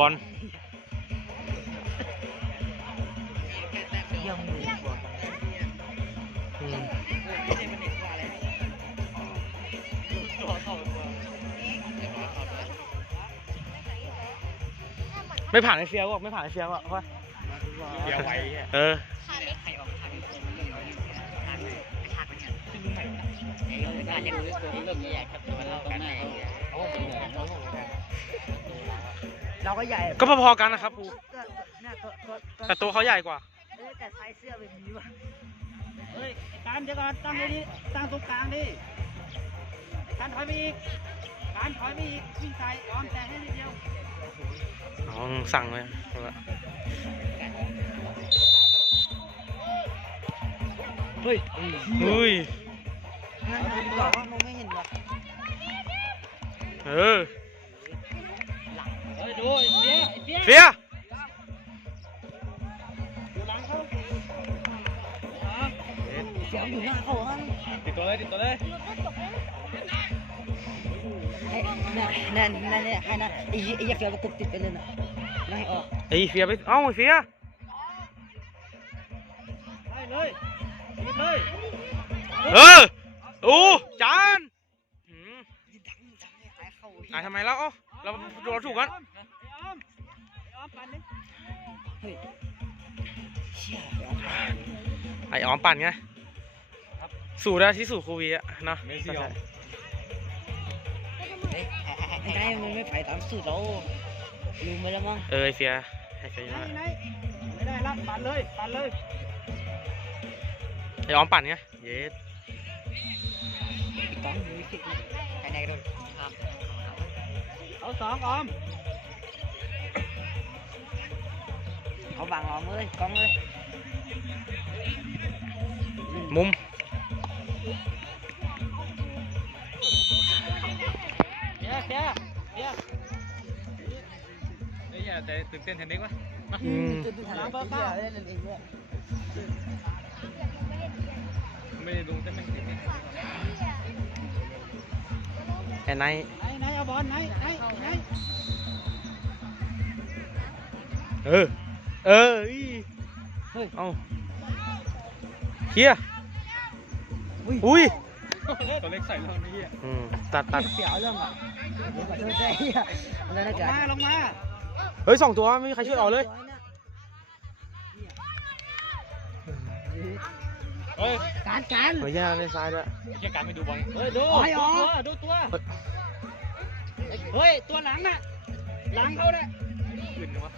บอลเยี่ยมเลยบอลอืมไม่ผ่านไอเฟียก็ไม่ผ่านไอเฟียก็เพราะเดี๋ยวไว้เออ เราก็ใหญ่ก็พอๆกันนะครับครูก็เนี่ยตัวตัวตัวแต่ตัวเขาใหญ่กว่าเออแต่ไซส์เสื้อแบบนี้ว่ะเฮ้ยไอ้การเดี๋ยวก่อนตั้งเลยดิตั้งตรงกลางดิการถอยไปอีกการถอยไปอีกวิ่งใส่ออมแต่ให้นิดเดียวน้องสั่งเลยเฮ้ยอุ้ย นั่นนะบอกว่ามองไม่เห็นว่ะเออเฮ้ยดูไอ้เบี้ยไอ้ เบี้ยเฟียดูหลังเขาเสียงอยู่หน้าเขาฮะติดตัวเลยติดตัวเลยไอ้นั่นนั่นนั่นเนี่ยให้นะไอ้ไอ้ยาเฟียวประกบติดไปเลยน่ะไม่ให้ออกไอเฟียไปเอ้าไอ้เฟียไล่เลยติดเลยเออโอ้จานอืมดังดังให้หายเข้าตายทำไมแล้วเอ้าเราเราถูกกัน ไอ้ออมไอ้ออมปั่นดิ เฮ้ยเชี่ย ไอออมปั่นไงสู่ได้ที่สู่โควิดอะนะเฮ้ยไอ้ไอ้มันไม่ไผ่ตามสูตรเราลืมไปแล้วมั้งเออไอเฟียไอเฟียไหนไหนไม่ได้ละปั่นเลยปั่นเลยไอออมปั่นไงเย็ดต้องมีสิทธิ์ภายในกระโดดข้ามเอาสองออมเขาบังล้อมเลยกล้องเลยมุมเบี้ยเบี้ยเบี้ยเฮ้ยอย่าแต่ตื่นเต้นแทนเด็กวะอืมตื่นเต้นถามเบอร์เก้าเล่นเองด้วยไม่ ได้ดูแต่ไม่ติดไอ้ไนท์ไหนไหนเอาบอลไหนไหนไหน เออเอออีเฮ้ยเอาเฮียอุ้ยตัวเล็กใส่เรานี่อะอืมตัดตัดเสียวเรื่องอะเดี๋ยวขอโทษได้อะแล้วลนะงจ๊ะมาลงมาเฮ้ยสองตัวไม่มีใครช่วยออกเลยเฮ้ยการการเฮ้ยย่าในซ้ายด้วยแค่การไม่ดูบอลเฮ้ยดูอ๋อเหรอดูตัวเฮ้ยตัวหลังน่ะหลังเขาเนี่ยขึ้นวะ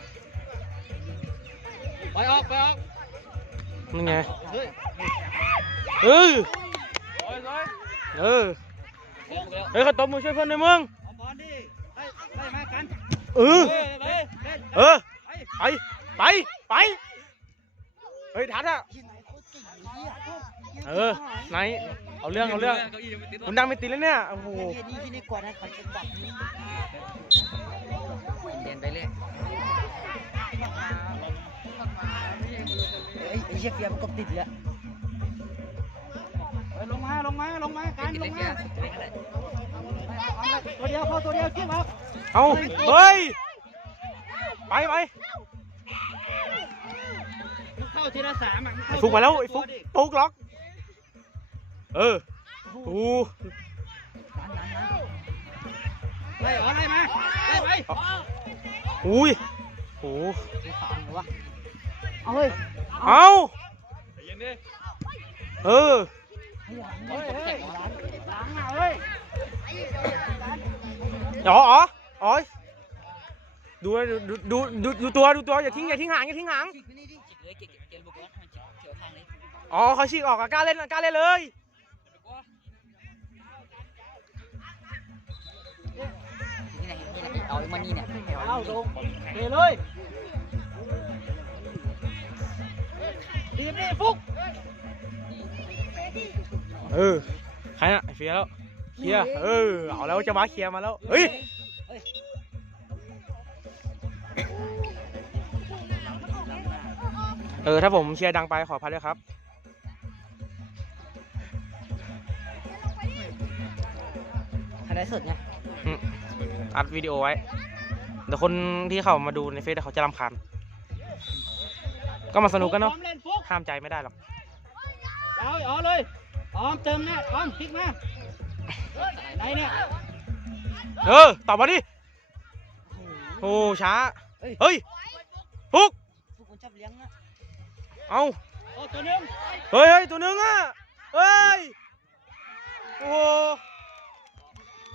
ไปออกไปออกนี่ไงเฮ้ยเออโอ้ยโอ้ยเออเฮ้ยเขาตบมือช่วยเพื่อนหน่อยมึงเอาบอลดิไปไปมากันเออไปไปเออไปไปไปไปเฮ้ยทัดอะเออไหนเอาเรื่องเอาเรื่องคุณดังไม่ติดแล้วเนี่ยโอ้โหเรียนนี่ที่นี่กว่านะขอจะบอกเรียนไปเรื่อย ไอ้ไอ้เชฟเฟียมันก็ติดแล้วเฮ้ยลงมาลงมาลงมากันลงมาตัวเดียวเข้าตัวเดียวจิ้มเอาเอาเฮ้ยไปไปเข้าทีละสามอะไอ้ฟุกมาแล้วไอ้ฟุกฟุกล็อกเออโอ้ไล่เหรอไล่มาไล่ไปอุ้ยโอ้สามวะ เอาเฮ้ยเอาใจเย็นดิเออเฮ้ยเฮ้ยหลังอะเฮ้ยอ๋ออ๋ออ๋อดูดูดูดูดูตัวดูตัวอย่าทิ้งอย่าทิ้งหางอย่าทิ้งหางจิกนี่ดิจิกเลยเกเกลบุกแล้วมันจิกเขียวข้างเลยอ๋อเขาฉีกออกอะกล้าเล่นอะกล้าเล่นเลยนี่ไหนนี่ไหนเอามันนี่เนี่ยเอาลงเทเลย ดีบดิฟุกเออใครน่ะไอ้เฟียแล้วเคลียร์เออเอาแล้วจะมาเคลียร์มาแล้วเฮ้ยเออถ้าผมเชียร์ดังไปขออภัยด้วยครับคะแนนสุดไงอัดวิดีโอไว้เดี๋ยวคนที่เขามาดูในเฟซเขาจะรำคาญก็มาสนุกกันเนาะออมเล่น ห้ามใจไม่ได้หรอกเอาอ๋อเลยออมเติมหน้าออมพลิกมาไหนเนี่ยเออตอบมาดิโอ้ช้าเฮ้ยฟุกพวกคนชอบเลี้ยงนะเอาโอ้ตัวหนึงเฮ้ยเฮ้ยตัวหนึงอะเฮ้ยโอ้โห